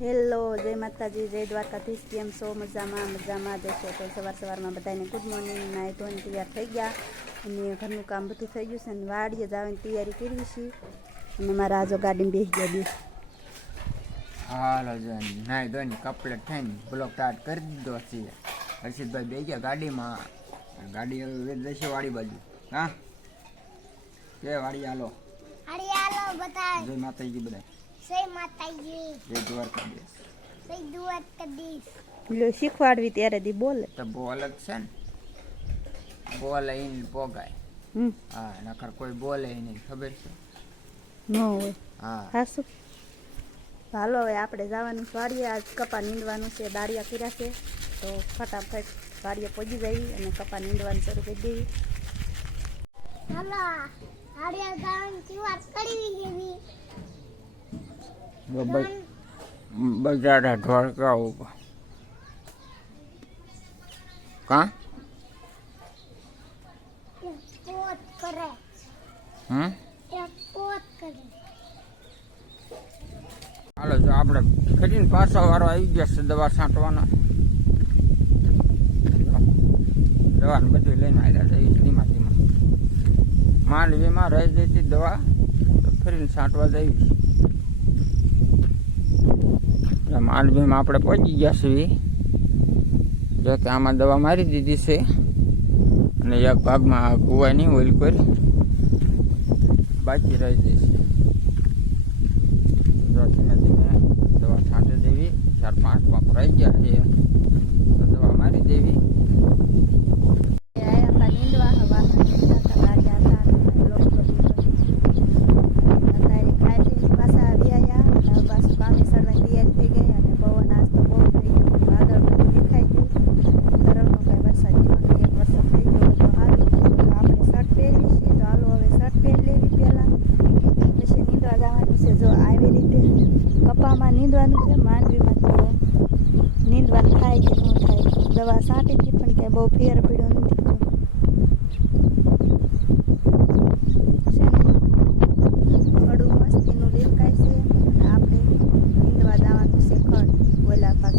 Hello, જય માતાજી, જય દ્વારકાધીશ. કેમ છો? મજામાં દેશો. તો સવારમાં બધાને ગુડ મોર્નિંગ. નાહી ધોઈને તૈયાર થઈ ગયા અને ઘરનું કામ બધું થઈ ગયું છે અને વાડીએ જવાની તૈયારી કરી છે. અને મારા આજો ગાડીમાં બેસી ગયા બે. હાલો નાહી ધોઈને કપડે થઈને બ્લોક સ્ટાર્ટ કરી દીધો છે. હર્ષિતભાઈ બે ગયા ગાડીમાં. ગાડી હવે જશે વાડી બાજુ. હા કે વાડી હાલો બધા. જય માતાજી બધા. જય માતાજી. જય દ્વારકાધીશ. જય દ્વારકાધીશ. લો શીખવાડવી ત્યારે દી બોલે તો બોલ જ છે ને, બોલે ઈને પોગાય. હા નકર કોઈ બોલે નહીં, ખબર છે ન હોય. હા હાસુ. હાલો હવે આપણે જવાનું વાડીએ. આજ કપા નીંદવાનું છે, દાળિયા કર્યા છે તો ફટાફટ વાડીએ પહોંચી જઈ અને કપા નીંદવાનું શરૂ કરી દેવી. હાલો આડિયા ગામની વાત કરી લેવી. બજારા ઢોળકા ઉપર કા પોત કરે. એક પોત કરે. હાલો જો આપણે ફરીને પાછા વાળો આવી ગયા છે દવા છાંટવાના. દવાનું બધું લઈને આવ્યા છે ધીમા ધીમા. માંડવીમાં રહી જતી દવા તો ફરીને છાંટવા જઈ. માંડવીમાં આપણે પહોંચી ગયા છીએ. જો કે આમાં દવા મારી દીધી છે અને એક ભાગમાં કુવાની ઓઇલ કરી બાકી રહી જશે. જો ધીમે ધીમે દવા છાંટી દેવી. 4-5 પંપ રહી ગયા છે તો દવા મારી દેવી. નીંદવાનું છે માંડવીમાં તો નીંદવાનું થાય કે ન થાય. દવા છાંટી હતી પણ ક્યાંય બહુ ફેર પીડ્યો નથી. ખડું મસ્તીનું લીલકાય છે અને આપણે નીંદવા જવાનું છે ખડ ઓલા પાક.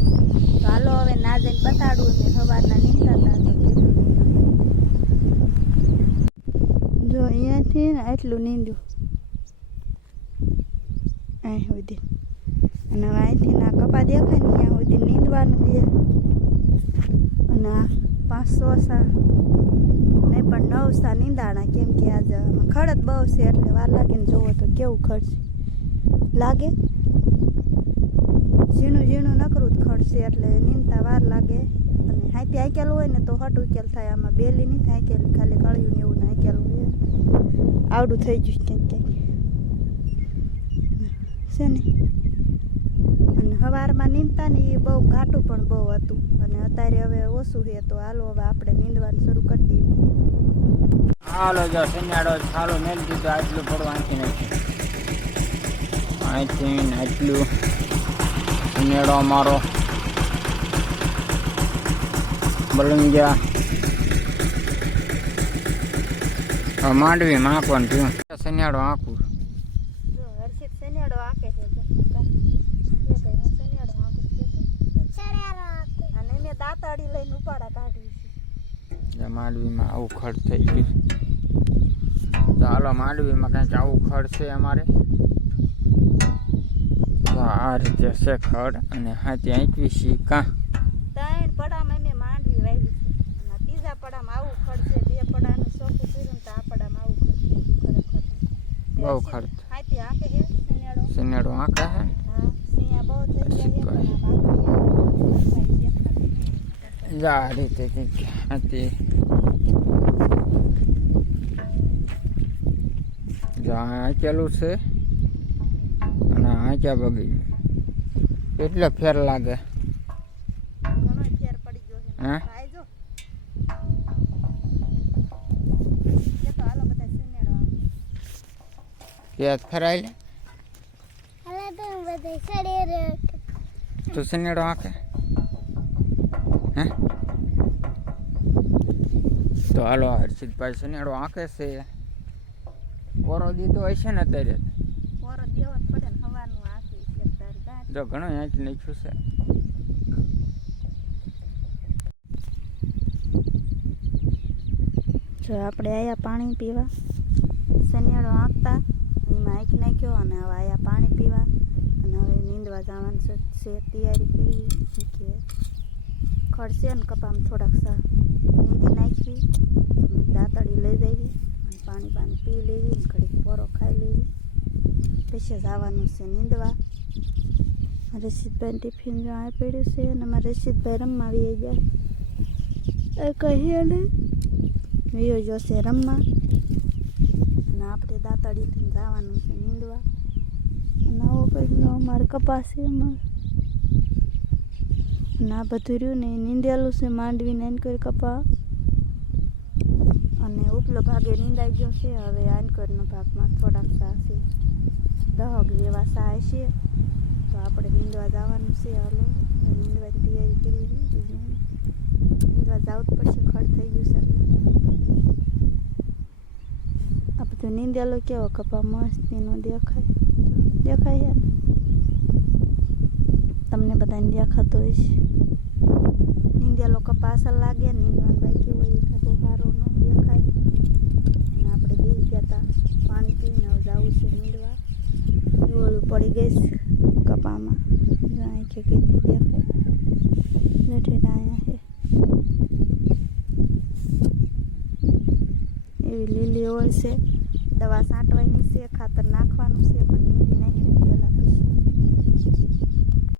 તો હાલો હવે ના જઈને બતાડું ને સવારના નીંદતા હતા તો કેટલું નીંદ્યું. જો અહીંયાથી ને એટલું નીંદ્યું અહીં સુધી. અને અહીંથી ના કપા દેખાય ને ત્યાં સુધી નીંદવાનું છે. અને 5-6 સા નહીં પણ 9 સા નીંદાણા. કેમ કે આજે ખડ જ બહુ છે એટલે વાર લાગે ને જોવો તો કેવું ખડ છે લાગે. ઝીણું ઝીણું નકરું જ ખડ છે એટલે નીંદતા વાર લાગે. અને હાંથી હાંકેલું હોય ને તો હટ ઉકેલ થાય. આમાં બેલી નહીં હાંકેલી, ખાલી કળિયું ને એવું હાંકેલું હોય. આવડું થઈ ગયું ક્યાંક ક્યાંક છે ને. અને સવારમાં નીંદતા ને એ બહુ ઘાટું પણ બહુ હતું અને અત્યારે હવે ઓછું છે. તો હાલો હવે આપણે નીંદવાનું શરૂ કરી દઈએ. હાલો જો શનિયાળો સારો મેળ દીધો. આટલું પડવા અહીંથી આટલું શનિયાળો અમારો બલંગિયા માંડવી આંકવાનું થયું. શનિયાળો આંકું. જો હર્ષિત શનિયાળો આંકે છે. અને મેં દાંતાડી લઈને ઉપાડા કાઢી છે. માંડવીમાં આવું ખડ થઈ ગયું. ચાલો માંડવીમાં કંઈક આવું ખડ છે અમારે. તો આ રીતે છે ખડ. અને હાથી આંકવી છીએ કાં 3 પડામાં મેં માંડવી વાવી છે. અને ત્રીજા પડામાં આવું ખડ છે. 2 પડાનું ચોખ્ખું કર્યું તો આ પડામાં આવું ખડ છે. ખરેખર બહુ ખડ. હાથી આંકે છે શનિયાળો. શનિયાળો આંકે છે. હા સિંયા બહુ થઈ ગયા છે. જા આ રીતે કંઈક હાથી આંકેલું છે અને આંક્યા બગી કેટલો ફેર લાગે. ઘણો ફેર પડી ગયો છે. હા ભાઈ જો એ તો હાલો બધા શનિયાળો યાદ ખરાય લે. હાલે તો બધે સડે રે. તું શનિયાળો આંકે હે તો હાલો હર્ષિતભાઈ શનિયાળો આંકે છે. પોરો દીધો હશે ને અત્યારે પોરો દેવો જ પડે ને. સવારનું આંકી છે તારી જો ઘણું નાખી નાખ્યું છે. જો આપણે આયા પાણી પીવા, શનિયાળો આંકતા એમાં આંકી નાખ્યો અને હવે આયા પાણી પીવા અને હવે નીંદવા જવાનું છે. તૈયારી કરી કે ખડશે ને કપામાં થોડાક સા નીંદી નાખવી તો મેં દાંતળી લઈ જવી અને પાણી બાણી પી લેવી ને ઘડીક પોરો ખાઈ લેવી. પછી જવાનું છે નીંદવા. રશીદભાઈ ટિફિન જો આ પડ્યું છે અને મારા રશીદભાઈ રમવા આવી જાય એ કહીએ ને વિયો જોશે રમવા અને આપણે દાંતળીથી જવાનું છે નીંદવા. નવો કંઈક અમારે કપાસ છે અમારે અને આ બધું રહ્યું ને નીંદેલું છે માંડવીને એનકોર કપા અને ઉપલો ભાગે નીંદાઈ ગયો છે. હવે આનકોરનો ભાગમાં થોડાક સા છે, 10 જેવા સા છે તો આપણે નીંદવા જવાનું છે. હાલો નીંદવાની તૈયારી કરી બીજું નીંદવા જવું જ પડશે, ખડ થઈ ગયું છે. આ બધું નીંદેલો કેવો કપા મસ્તીનો દેખાય, દેખાય છે તમને બધાને દેખાતો હોય છે. નીંદેલો કપા અસર લાગે, નીંદવાનું બાકી હોય કાંતો સારો ન દેખાય. અને આપણે બેસી ગયા હતા પાણી પીને હવે જવું છે નીંદવા. ડોળું પડી ગઈ છે કપામાં, આંખે કેટલી દેખાય બેઠેલા અહીંયા છે. એવી લીલી હોય છે, દવા છાંટવાની છે, ખાતર નાખવાનું છે પણ નીંદી નાખ્યું પહેલાં પછી